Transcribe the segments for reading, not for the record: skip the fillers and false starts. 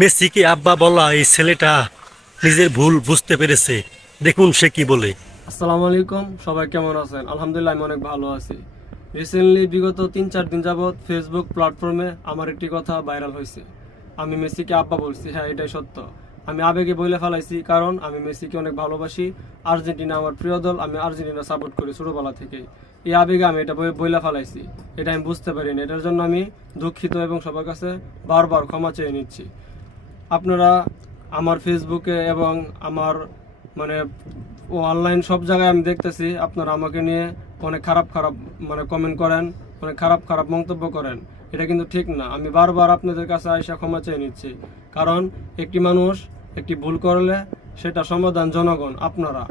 মেসিকে আব্বা বলা এই ছেলেটা নিজের ভুল বুঝতে পেরেছে। দেখুন সে কি বলে। আসসালামু আলাইকুম, সবাই কেমন আছেন? আলহামদুলিল্লাহ আমি অনেক ভালো আছি। রিসেন্টলি বিগত 3-4 দিন যাবৎ ফেসবুক প্ল্যাটফর্মে আমার একটি কথা ভাইরাল হয়েছে। আমি মেসিকে আব্বা বলছি, হ্যাঁ এটাই সত্য। আমি আবেগে বলে ফেলাইছি, কারণ আমি মেসিকে অনেক ভালোবাসি। আর্জেন্টিনা আমার প্রিয় দল, আমি আর্জেন্টিনা সাপোর্ট করি ছোটবেলা থেকে। এই আবেগে আমি এটা বলে ফেলাইছি, এটা আমি বুঝতে পারিনি। এটার জন্য আমি দুঃখিত এবং সবার কাছে বারবার ক্ষমা চেয়ে নিচ্ছি। আপনারা আমার ফেসবুকে এবং আমার মানে অনলাইন সব জায়গায় আমি দেখতেছি আপনারা আমাকে নিয়ে অনেক খারাপ খারাপ কমেন্ট করেন, অনেক খারাপ খারাপ মন্তব্য করেন। এটা কিন্তু ঠিক না। আমি বারবার আপনাদের কাছে আইসা ক্ষমা চেয়ে নিচ্ছি, কারণ একটি মানুষ একটি ভুল করলে সেটা সমাধান জনগণ,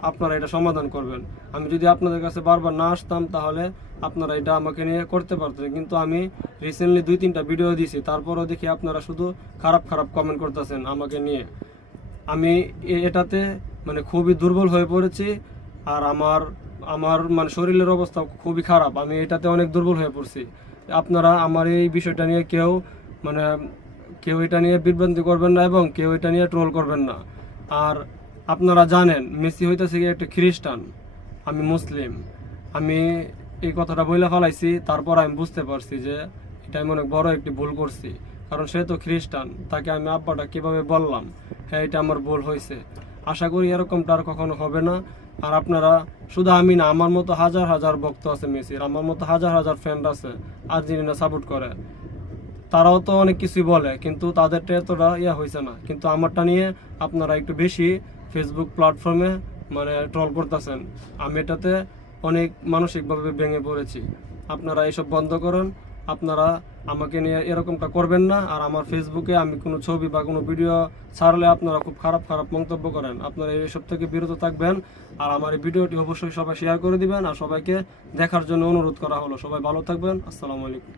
আপনারা এটা সমাধান করবেন। আমি যদি আপনাদের কাছে বারবার না আসতাম তাহলে আপনারা এটা আমাকে নিয়ে করতে পারতেন, কিন্তু আমি রিসেন্টলি 2-3টা ভিডিও দিয়েছি, তারপরও দেখি আপনারা শুধু খারাপ খারাপ কমেন্ট করতেছেন আমাকে নিয়ে। আমি এটাতে খুবই দুর্বল হয়ে পড়েছি। আর আমার আমার শরীরের অবস্থা খুবই খারাপ, আমি এটাতে অনেক দুর্বল হয়ে পড়ছি। আপনারা আমার এই বিষয়টা নিয়ে মানে কেউ এটা নিয়ে বিভ্রান্তি করবেন না এবং কেউ এটা নিয়ে ট্রোল করবেন না। আর আপনারা জানেন মেসি হইতেছে গিয়ে একটা খ্রিস্টান, আমি মুসলিম। আমি এই কথাটা বইলা ফেলাইছি, তারপর আমি বুঝতে পারছি যে এটা আমি অনেক বড় একটি ভুল করছি, কারণ সে তো খ্রিস্টান, তাকে আমি আব্বাটা কিভাবে বললাম। হ্যাঁ, এটা আমার ভুল হয়েছে। আশা করি এরকমটা আর কখনো হবে না। আর আপনারা, শুধু আমি না, আমার মতো হাজার হাজার ভক্ত আছে মেসির, আমার মতো হাজার হাজার ফ্রেন্ড আছে আর্জেন্টিনা সাপোর্ট করে। তারাও তো অনেক কিছুই বলে, কিন্তু তাদেরটা এতটা হয়েছে না। কিন্তু আমারটা নিয়ে আপনারা একটু বেশি ফেসবুক প্ল্যাটফর্মে ট্রল করতেছেন। আমি এটাতে অনেক মানসিকভাবে ভেঙে পড়েছি। আপনারা এসব বন্ধ করুন। আপনারা আমাকে নিয়ে এরকমটা করবেন না। আর আমার ফেসবুকে আমি কোনো ছবি বা কোনো ভিডিও ছাড়লে আপনারা খুব খারাপ খারাপ মন্তব্য করেন। আপনারা এইসব থেকে বিরত থাকবেন। আর আমার এই ভিডিওটি অবশ্যই সবাই শেয়ার করে দিবেন। আর সবাইকে দেখার জন্য অনুরোধ করা হলো। সবাই ভালো থাকবেন। আসসালামু আলাইকুম।